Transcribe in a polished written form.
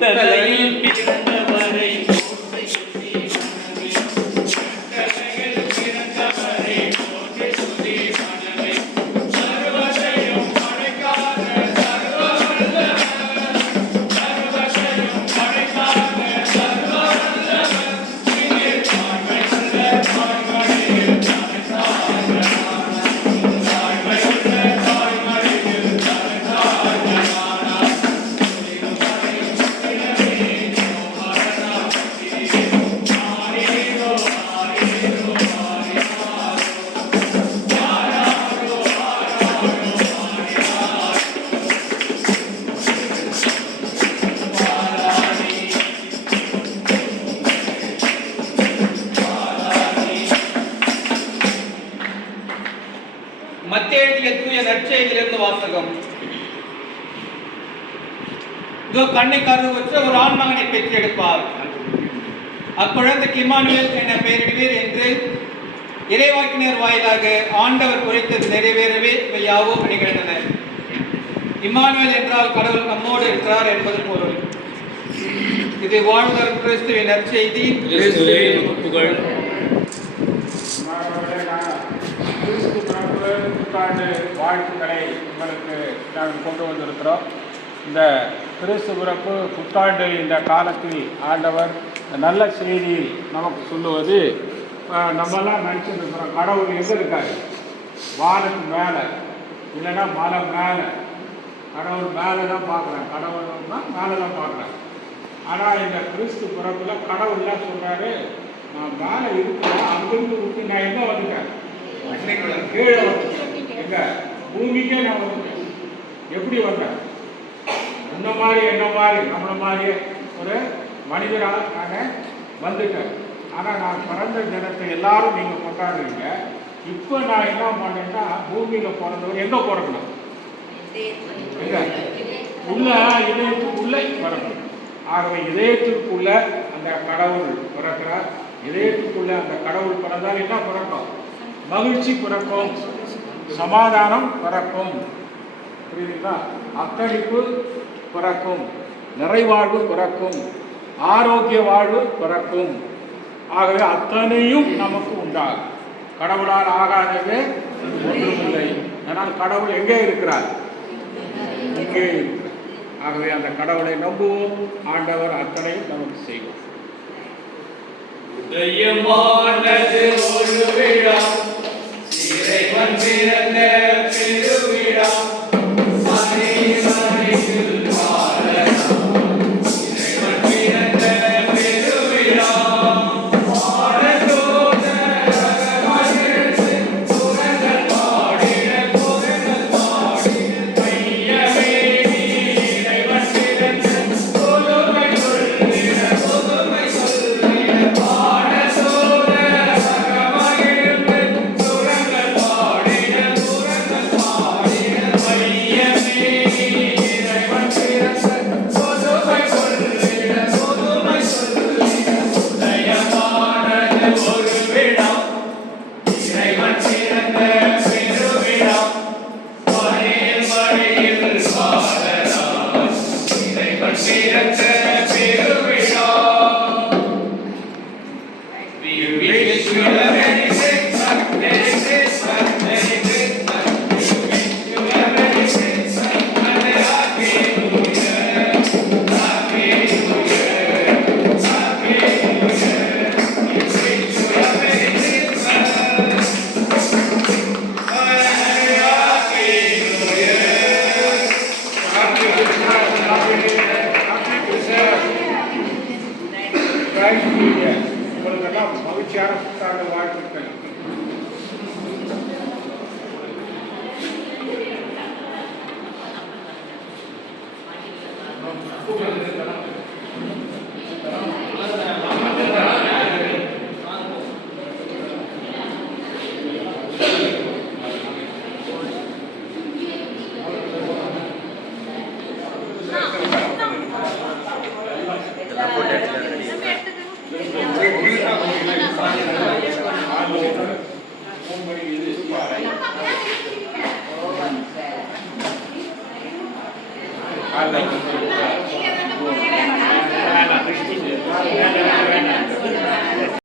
தலையில் பிறந்தவரை நற்செய்தியிலிருந்து வாசகம். இதோ கண்ணை கருவுற்ற ஒரு ஆண்மகனை பெற்றெடுப்பார், அக்குழந்தைக்கு இம்மானுவேல் என பெயரிடுவீர் என்று இறைவாக்கினர் வாயிலாக ஆண்டவர் உரைத்தது நிறைவேறவே இவை யாவும் நிகழ்ந்தன. இம்மானுவேல் என்றால் கடவுள் நம்மோடு இருக்கிறார் என்பது பொருள். இது வாழ்ந்தவர் கிறிஸ்துவின் நற்செய்தி. புத்தாண்டு வாழ்த்துக்களை உங்களுக்கு நாங்கள் கொண்டு வந்திருக்கிறோம். இந்த கிறிஸ்து பிறப்பு புத்தாண்டு இந்த காலத்தில் ஆண்டவர் நல்ல செய்தியில் நமக்கு சொல்லுவது, நம்மெல்லாம் நினச்சிட்டு இருக்கிறோம் கடவுள் எங்கே இருக்காரு? வானுக்கு மேலே, இல்லைன்னா மலை மேலே. கடவுள் மேலே தான் பார்க்குறேன், கடவுள்னா மேலே தான் பார்க்குறேன். ஆனால் இந்த கிறிஸ்து பிறப்பில் கடவுள்லாம் சொல்கிறாரு, நான் மேலே இருக்கிறேன், அங்கிருந்து விட்டு நான் எங்கே வந்துட்டேன்? கீழே வந்துட்டேன். எங்க பூமிக்கே நான் வந்துட்டேன். எப்படி வந்தேன்? என்ன மாதிரி நம்மளை மாதிரியே ஒரு மனிதராக நான் வந்துட்டேன். ஆனால் நான் பிறந்த தினத்தை எல்லாரும் நீங்கள் கொண்டாடுறீங்க. இப்போ நான் என்ன பண்ணேன்னா, பூமியில் பிறந்தவர் எங்கே பிறக்கணும்? எங்க உள்ள இதயத்துக்குள்ளே பிறக்கணும். ஆகவே இதயத்திற்குள்ள அந்த கடவுள் பிறக்கிறார். இதயத்துக்குள்ள அந்த கடவுள் பிறந்தால் என்ன பிறக்கும்? மகிழ்ச்சி பிறக்கும், சமாதானம் பிறக்கும், புரியுதுங்களா? அர்ப்பணிப்பு பிறக்கும், நிறைவாழ்வு பிறக்கும், ஆரோக்கிய வாழ்வு பிறக்கும். ஆகவே அத்தனையும் நமக்கு உண்டாகும். கடவுளால் ஆகாதது ஒன்றுமில்லை. ஆனால் கடவுள் எங்கே இருக்கிறார்? இங்கே இருக்கிறார். ஆகவே அந்த கடவுளை நம்புவோம். ஆண்டவர் அத்தனையும் நமக்கு செய்வோம். ஒரு விழா, இறைவன் பிறந்த பெருவிழா, உங்களுக்கெல்லாம் மகிழ்ச்சியான புத்தாண்டு வாழ்த்துக்கள்.